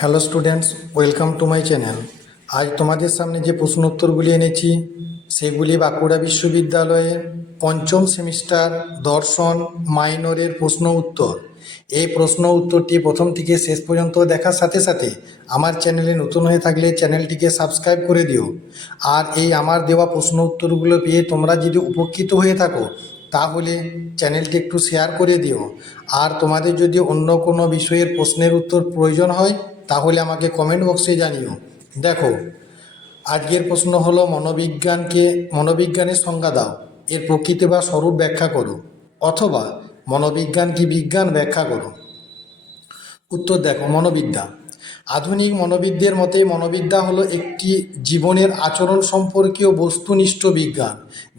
Hello students, welcome to my channel. আজ তোমাদের সামনে যে প্রশ্ন উত্তরগুলি এনেছি সেগুলি বাঁকুড়া বিশ্ববিদ্যালয়ের পঞ্চম সেমিস্টার দর্শন মাইনরের প্রশ্ন উত্তর। এই প্রশ্ন উত্তরটি প্রথম থেকে শেষ পর্যন্ত দেখার সাথে সাথে আমার চ্যানেলে নতুন হয়ে থাকলে চ্যানেলটিকে সাবস্ক্রাইব করে দিও। আর এই আমার দেওয়া প্রশ্ন উত্তরগুলো পেয়ে তোমরা যদি উপকৃত হয়ে থাকো তাহলে চ্যানেলটি একটু শেয়ার করে দিও। আর তোমাদের যদি অন্য কোনো বিষয়ের প্রশ্নের উত্তর প্রয়োজন হয় তাহলে আমাকে কমেন্ট বক্সে জানিও। দেখো, আজকের প্রশ্ন হলো মনোবিজ্ঞানের সংজ্ঞা দাও, এর প্রকৃতি বা স্বরূপ ব্যাখ্যা করো, অথবা মনোবিজ্ঞান কি বিজ্ঞান ব্যাখ্যা করো। উত্তর দেখো, মনোবিদ্যা। আধুনিক মনোবিদদের মতে মনোবিদ্যা হলো একটি জীবনের আচরণ সম্পর্কীয় বস্তুনিষ্ঠ বিজ্ঞান,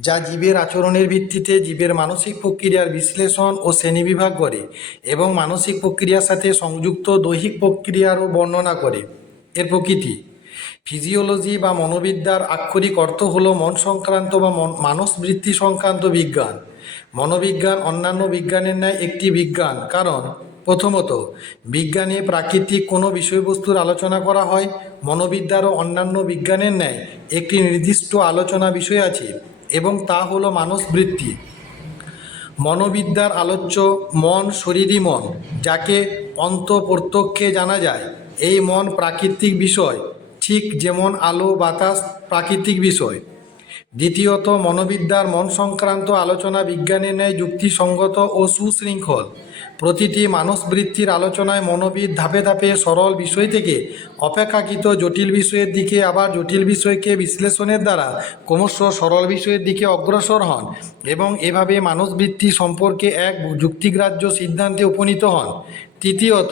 যা জীবের আচরণের ভিত্তিতে জীবের মানসিক প্রক্রিয়ার বিশ্লেষণ ও শ্রেণীবিভাগ করে এবং মানসিক প্রক্রিয়ার সাথে সংযুক্ত দৈহিক প্রক্রিয়ারও বর্ণনা করে। এর প্রকৃতি: ফিজিওলজি বা মনোবিদ্যার আক্ষরিক অর্থ হলো মন সংক্রান্ত বা মানসবৃত্তি সংক্রান্ত বিজ্ঞান। মনোবিজ্ঞান অন্যান্য বিজ্ঞানের ন্যায় একটি বিজ্ঞান, কারণ প্রথমত, বিজ্ঞানে প্রাকৃতিক কোনো বিষয়বস্তুর আলোচনা করা হয়। মনোবিদ্যারও অন্যান্য বিজ্ঞানের ন্যায় একটি নির্দিষ্ট আলোচনা বিষয় আছে এবং তা হলো মানসবৃত্তি। মনোবিদ্যার আলোচ্য মন শরীরই মন, যাকে অন্তঃপ্রত্যক্ষে জানা যায়। এই মন প্রাকৃতিক বিষয়, ঠিক যেমন আলো বাতাস প্রাকৃতিক বিষয়। দ্বিতীয়ত, মনোবিদ্যার মন সংক্রান্ত আলোচনা বিজ্ঞানের ন্যায় যুক্তিসঙ্গত ও সুশৃঙ্খল। প্রতিটি মানসবৃত্তির আলোচনায় মনোবিদ ধাপে ধাপে সরল বিষয় থেকে অপেক্ষাকৃত জটিল বিষয়ের দিকে, আবার জটিল বিষয়কে বিশ্লেষণের দ্বারা ক্রমশ সরল বিষয়ের দিকে অগ্রসর হন এবং এভাবে মানসবৃত্তি সম্পর্কে এক যুক্তিগ্রাহ্য সিদ্ধান্তে উপনীত হন। তৃতীয়ত,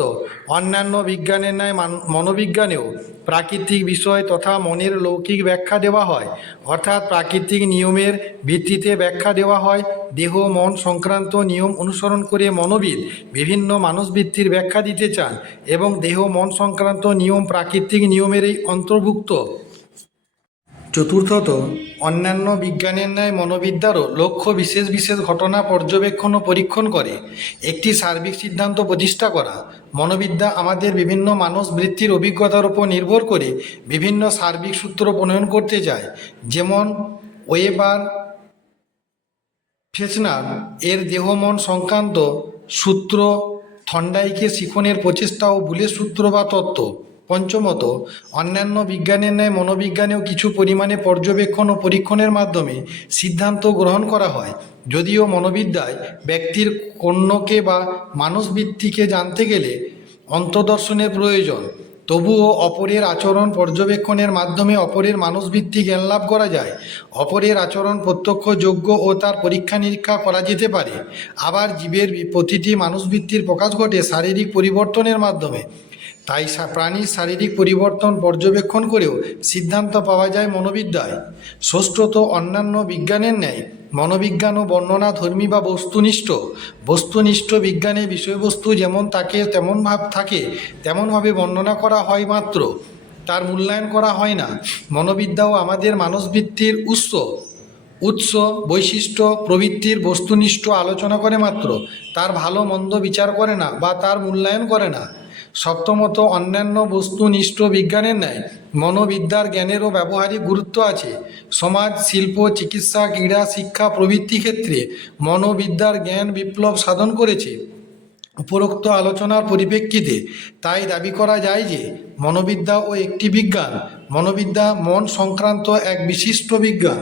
অন্যান্য বিজ্ঞানের ন্যায় মনোবিজ্ঞানেও প্রাকৃতিক বিষয় তথা মনের লৌকিক ব্যাখ্যা দেওয়া হয়, অর্থাৎ প্রাকৃতিক নিয়মের ভিত্তিতে ব্যাখ্যা দেওয়া হয়। দেহ মন সংক্রান্ত নিয়ম অনুসরণ করে মনোবিদ বিভিন্ন মানসবৃত্তির ব্যাখ্যা দিতে চান এবং দেহ মন সংক্রান্ত নিয়ম প্রাকৃতিক নিয়মেরই অন্তর্ভুক্ত। চতুর্থত, অন্যান্য বিজ্ঞানের ন্যায় মনোবিদ্যারও লক্ষ্য বিশেষ বিশেষ ঘটনা পর্যবেক্ষণ ও পরীক্ষণ করে একটি সার্বিক সিদ্ধান্ত প্রতিষ্ঠা করা। মনোবিদ্যা আমাদের বিভিন্ন মানসবৃত্তির অভিজ্ঞতার উপর নির্ভর করে বিভিন্ন সার্বিক সূত্র প্রণয়ন করতে চায়, যেমন ওয়েবার ফেচনার এর দেহ মন সংক্রান্ত সূত্র, থর্নডাইকের শিখনের প্রচেষ্টা ও বুলের সূত্র বা তত্ত্ব। পঞ্চমত, অন্যান্য বিজ্ঞানের ন্যায় মনোবিজ্ঞানেও কিছু পরিমাণে পর্যবেক্ষণ ও পরীক্ষণের মাধ্যমে সিদ্ধান্ত গ্রহণ করা হয়। যদিও মনোবিদ্যায় ব্যক্তির কর্ণকে বা মানসবৃত্তিকে জানতে গেলে অন্তর্দর্শনের প্রয়োজন, তবুও অপরের আচরণ পর্যবেক্ষণের মাধ্যমে অপরের মানসবৃত্তি জ্ঞান লাভ করা যায়। অপরের আচরণ প্রত্যক্ষযোগ্য ও তার পরীক্ষা নিরীক্ষা করা যেতে পারে। আবার জীবের প্রতিটি মানসবৃত্তির প্রকাশ ঘটে শারীরিক পরিবর্তনের মাধ্যমে, তাই প্রাণীর শারীরিক পরিবর্তন পর্যবেক্ষণ করেও সিদ্ধান্ত পাওয়া যায় মনোবিদ্যায়। ষষ্ঠত, অন্যান্য বিজ্ঞানের ন্যায় মনোবিজ্ঞানও বর্ণনাধর্মী বা বস্তুনিষ্ঠ বিজ্ঞানে বিষয়বস্তু যেমন থাকে তেমনভাবে বর্ণনা করা হয় মাত্র, তার মূল্যায়ন করা হয় না। মনোবিদ্যাও আমাদের মানসবৃত্তির উৎস বৈশিষ্ট্য প্রবৃত্তির বস্তুনিষ্ঠ আলোচনা করে মাত্র, তার ভালো মন্দ বিচার করে না বা তার মূল্যায়ন করে না। সপ্তমত, অন্যান্য বস্তুনিষ্ঠ বিজ্ঞানের ন্যায় মনোবিদ্যার জ্ঞানেরও ব্যবহারিক গুরুত্ব আছে। সমাজ, শিল্প, চিকিৎসা, ক্রীড়া, শিক্ষা প্রভৃতি ক্ষেত্রে মনোবিদ্যার জ্ঞান বিপ্লব সাধন করেছে। উপরোক্ত আলোচনার পরিপ্রেক্ষিতে তাই দাবি করা যায় যে মনোবিদ্যাও একটি বিজ্ঞান। মনোবিদ্যা মন সংক্রান্ত এক বিশিষ্ট বিজ্ঞান।